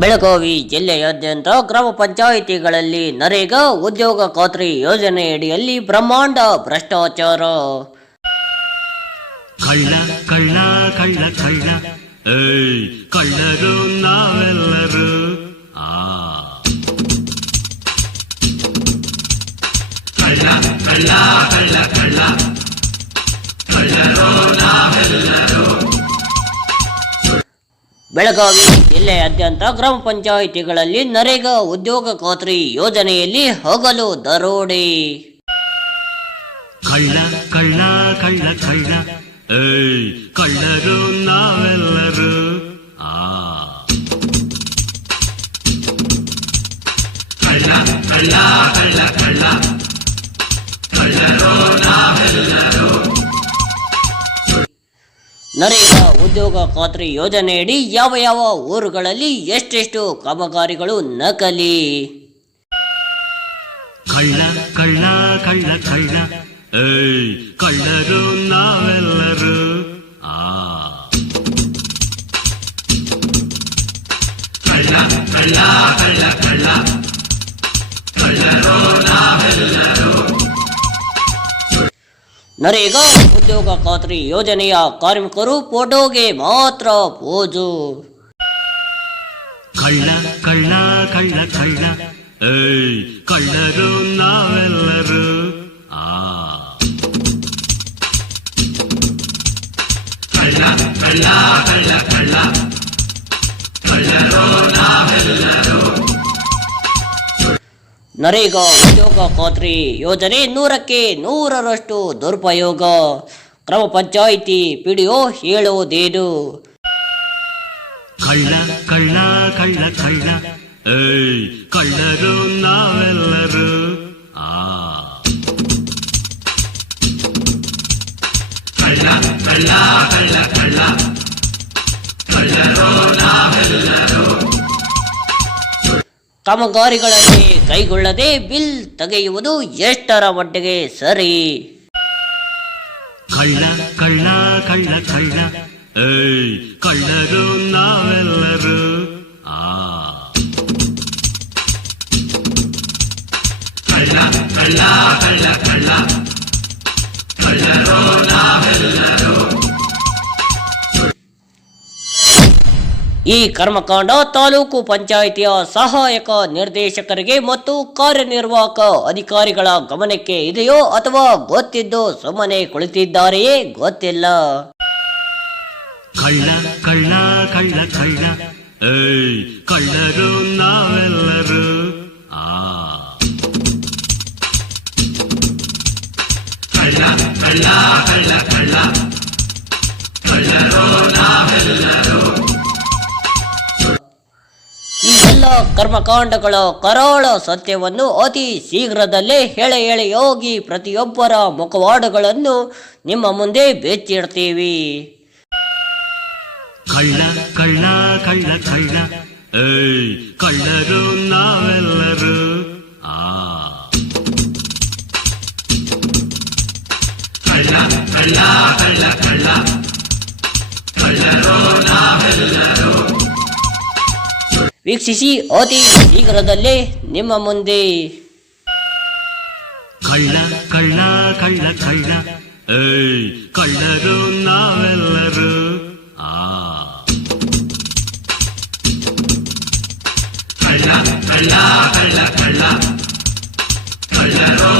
ಬೆಳಗಾವಿ ಜಿಲ್ಲೆಯಾದ್ಯಂತ ಗ್ರಾಮ ಪಂಚಾಯಿತಿಗಳಲ್ಲಿ ನರೇಗಾ ಉದ್ಯೋಗ ಖಾತ್ರಿ ಯೋಜನೆಯಡಿಯಲ್ಲಿ ಬ್ರಹ್ಮಾಂಡ ಭ್ರಷ್ಟಾಚಾರ. ಕಳ್ಳ ಕಳ್ಳ ಕಳ್ಳ ಕಳ್ಳ ಕಳ್ಳರು ನಾವೆಲ್ಲರೂ. ಕಳ್ಳ ಕಳ್ಳ ಕಳ್ಳ ಕಳ್ಳ ಕಳ್ಳರು ನಾವೆಲ್ಲರೂ. ಬೆಳಗಾವಿ ಜಿಲ್ಲೆಯಾದ್ಯಂತ ಗ್ರಾಮ ಪಂಚಾಯಿತಿಗಳಲ್ಲಿ ನರೇಗಾ ಉದ್ಯೋಗ ಖಾತ್ರಿ ಯೋಜನೆಯಲ್ಲಿ ಹಗಲು ದರೋಡೆ. ಕಳ್ಳ ಕಳ್ಳ ಕಳ್ಳ ಕಳ್ಳ ಕಳ್ಳರು ನಾವೆಲ್ಲರೂ. ಕಳ್ಳ ಕಳ್ಳ ಕಳ್ಳ ಕಳ್ಳ ಕಳ್ಳರು ನಾವೆಲ್ಲರೂ. ನರೇಗಾ ಉದ್ಯೋಗ ಖಾತ್ರಿ ಯೋಜನೆಯಡಿ ಯಾವ ಯಾವ ಊರುಗಳಲ್ಲಿ ಎಷ್ಟೆಷ್ಟು ಕಾಮಗಾರಿಗಳು ನಕಲಿ. ಕಳ್ಳ ಕಳ್ಳ ಕಳ್ಳ ಕಳ್ಳ ಕಳ್ಳರು ನಾವೆಲ್ಲರೂ. ಕಳ್ಳ ಕಳ್ಳ ಕಳ್ಳ ಕಳ್ಳ ಕಳ್ಳರು ನಾವೆಲ್ಲರೂ. ನರೇಗಾ ಉದ್ಯೋಗ ಖಾತ್ರಿ ಯೋಜನೆಯ ಕಾರ್ಮಿಕರು ಫೋಟೋಗೆ ಮಾತ್ರ ಪೋಜು. ಕಳ್ಳ ಕಳ್ಳ ಕಳ್ಳ ಕಳ್ಳ ಕಳ್ಳರು ನಾವೆಲ್ಲರೂ. ಕಳ್ಳ ಕಳ್ಳ ಕಳ್ಳ ಕಳ್ಳ ಕಳ್ಳರು ನಾವೆಲ್ಲರೂ. ನರೇಗಾ ಉದ್ಯೋಗ ಖಾತ್ರಿ ಯೋಜನೆ 100ಕ್ಕೆ 100ರಷ್ಟು ದುರುಪಯೋಗ. ಗ್ರಾಮ ಪಂಚಾಯಿತಿ ಪಿಡಿಒ ಹೇಳೋದೇನು. ಕಳ್ಳ ಕಳ್ಳ ಕಳ್ಳ ಕಳ್ಳ ಕಳ್ಳರು ನಾವೆಲ್ಲರೂ. ಕಳ್ಳ ಕಳ್ಳ ಕಳ್ಳ ಕಳ್ಳ ಕಳ್ಳರು ನಾವೆಲ್ಲರೂ. ಕಾಮಗಾರಿಗಳಲ್ಲಿ ಕೈಗೊಳ್ಳದೆ ಬಿಲ್ ತೆಗೆಯುವುದು ಎಷ್ಟರ ಮಟ್ಟಿಗೆ ಸರಿ. ಕಳ್ಳ ಕಳ್ಳ ಕಳ್ಳ ಕಳ್ಳ ಕಳ್ಳರು ನಾವೆಲ್ಲರೂ. ಕಳ್ಳ ಕಳ್ಳ ಕಳ್ಳ ಕಳ್ಳ ಕಳ್ಳರು ನಾವೆಲ್ಲರೂ. ಈ ಕರ್ಮಕಾಂಡ ತಾಲೂಕು ಪಂಚಾಯಿತಿಯ ಸಹಾಯಕ ನಿರ್ದೇಶಕರಿಗೆ ಮತ್ತು ಕಾರ್ಯನಿರ್ವಾಹಕ ಅಧಿಕಾರಿಗಳ ಗಮನಕ್ಕೆ ಇದೆಯೋ ಅಥವಾ ಗೊತ್ತಿದ್ದು ಸುಮ್ಮನೆ ಕುಳಿತಿದ್ದಾರೆಯೇ ಗೊತ್ತಿಲ್ಲ. ಕಳ್ಳ ಕಳ್ಳ ಕಳ್ಳ ಕಳ್ಳ ಕಳ್ಳರು ನಾವೆಲ್ಲರೂ. ಕಳ್ಳ ಕಳ್ಳ ಕಳ್ಳ ಕಳ್ಳ ಕಳ್ಳರು ನಾವೆಲ್ಲರೂ. ಈ ಎಲ್ಲ ಕರ್ಮಕಾಂಡಗಳ ಕರಾಳ ಸತ್ಯವನ್ನು ಅತಿ ಶೀಘ್ರದಲ್ಲೇ ಹೇಳಿ ಹೋಗಿ ಪ್ರತಿಯೊಬ್ಬರ ಮುಖವಾಡಗಳನ್ನು ನಿಮ್ಮ ಮುಂದೆ ಬೆಚ್ಚಿಡ್ತೀವಿ. ಕಳ್ಳ ಕಳ್ಳ ಕಳ್ಳ ಕಳ್ಳ ಕಳ್ಳರು ನಾವೆಲ್ಲರೂ. ಕಳ್ಳ ಕಳ್ಳ ಕಳ್ಳ ಕಳ್ಳ ಕಳ್ಳರು ನಾವೆಲ್ಲರೂ. ವೀಕ್ಷಿಸಿ ಅತಿ ಶೀಘ್ರದಲ್ಲೇ ನಿಮ್ಮ ಮುಂದೆ. ಕಳ್ಳ ಕಳ್ಳ ಕಳ್ಳ ಕಳ್ಳ ಕಳ್ಳರು ನಾವೆಲ್ಲರೂ. ಕಳ್ಳ ಕಳ್ಳ ಕಳ್ಳ ಕಳ್ಳ ಕಳ್ಳರು